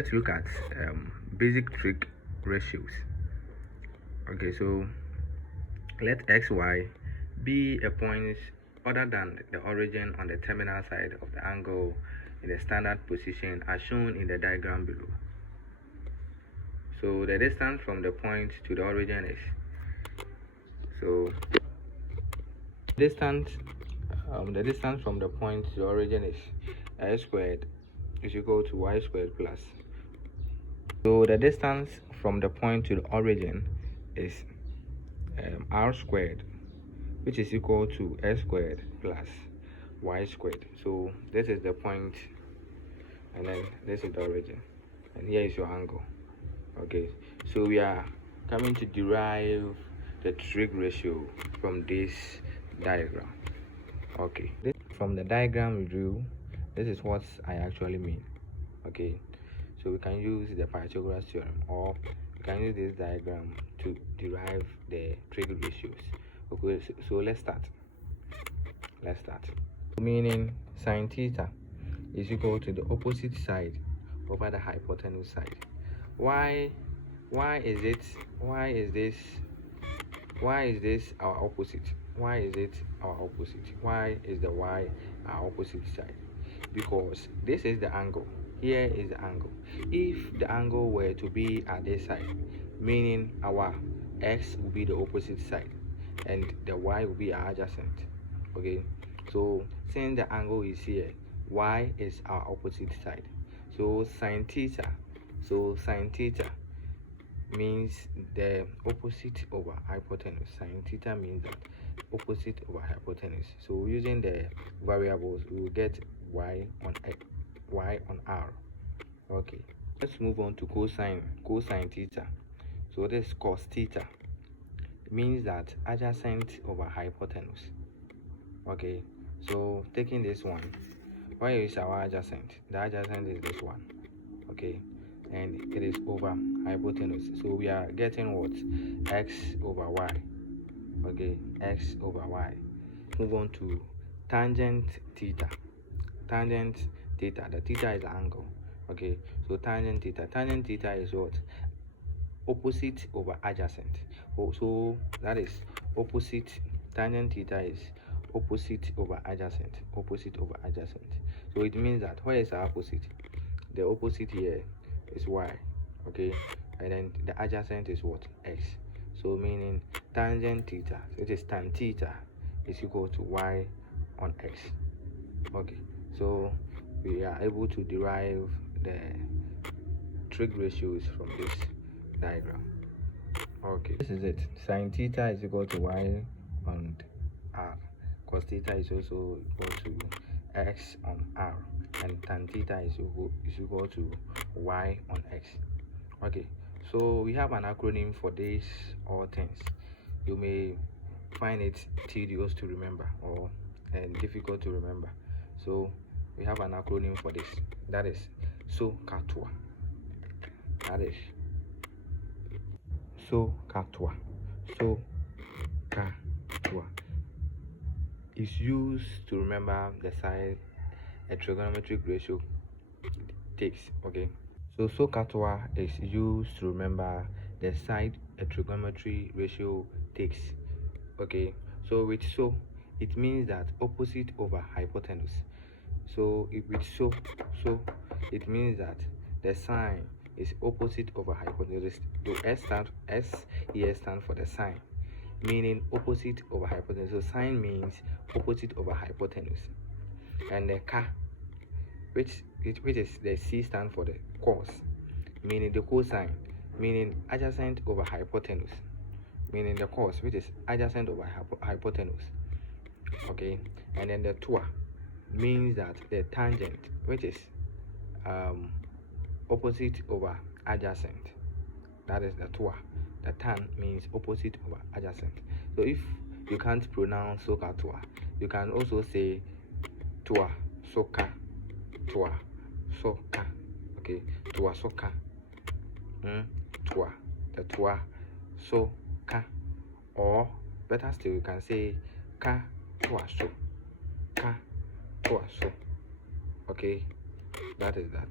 let's look at basic trig ratios. Okay, so let xy be a point other than the origin on the terminal side of the angle in the standard position as shown in the diagram below. So the distance from the point to the origin is, so the distance from the point to the origin is x squared is equal to y squared plus. So the distance from the point to the origin is r squared, which is equal to s squared plus y squared. So this is the point, and then this is the origin, and here is your angle. Okay, so we are coming to derive the trig ratio from this diagram. Okay, from the diagram we drew, this is what I actually mean. Okay, so we can use the Pythagoras theorem, or we can use this diagram to derive the trig ratios. Okay, so let's start. Meaning sine theta is equal to the opposite side over the hypotenuse side. Why is this our opposite? Why is it our opposite? Why is the y our opposite side? Because this is the angle. Here is the angle. If the angle were to be at this side, meaning our x will be the opposite side and the y will be our adjacent. Okay, so since the angle is here, y is our opposite side. So sine theta means the opposite over hypotenuse. Sine theta means that opposite over hypotenuse. So using the variables, we will get y on r. Okay, let's move on to cosine theta. So this is cos theta. It means that adjacent over hypotenuse. Okay, so taking this one, where is our adjacent? The adjacent is this one. Okay, and it is over hypotenuse. So we are getting what? X over y. Okay, x over y. Move on to tangent theta. The theta is the angle. Okay, so tangent theta is what? Opposite over adjacent. So that is opposite. Tangent theta is opposite over adjacent. So it means that where is our opposite? The opposite here is y. Okay, and then the adjacent is what? X. So meaning tangent theta, so it is tan theta, is equal to y on x. Okay, so we are able to derive the trig ratios from this diagram. Okay, this is it. Sine theta is equal to y on r. Cos theta is also equal to x on r, and tan theta is equal to y on x. Okay, so we have an acronym for these all things. You may find it tedious to remember or difficult to remember. So we have an acronym for this. That is SOHCAHTOA. Is used to remember the side a trigonometric ratio takes. Okay, so SOHCAHTOA is used to remember the side a trigonometry ratio takes. Okay, so with it means that opposite over hypotenuse. So it means that the sine is opposite over hypotenuse. The S here stands for the sine, meaning opposite over hypotenuse. So sine means opposite over hypotenuse, and the which is the C stands for the cos, meaning the cosine, meaning adjacent over hypotenuse, meaning the cos, which is adjacent over hypotenuse. Okay, and then the toa means that the tangent, which is opposite over adjacent. That is the toa. The tan means opposite over adjacent. So if you can't pronounce SOHCAHTOA, you can also say toa, soka, toa, soka. Okay, toa, soka, toa, the toa, soka, or better still, you can say ka, toa, so, ka, toa, so. Okay, that is that.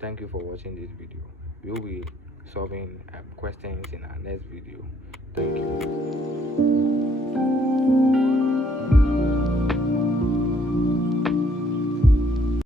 Thank you for watching this video. We will be solving questions in our next video. Thank you.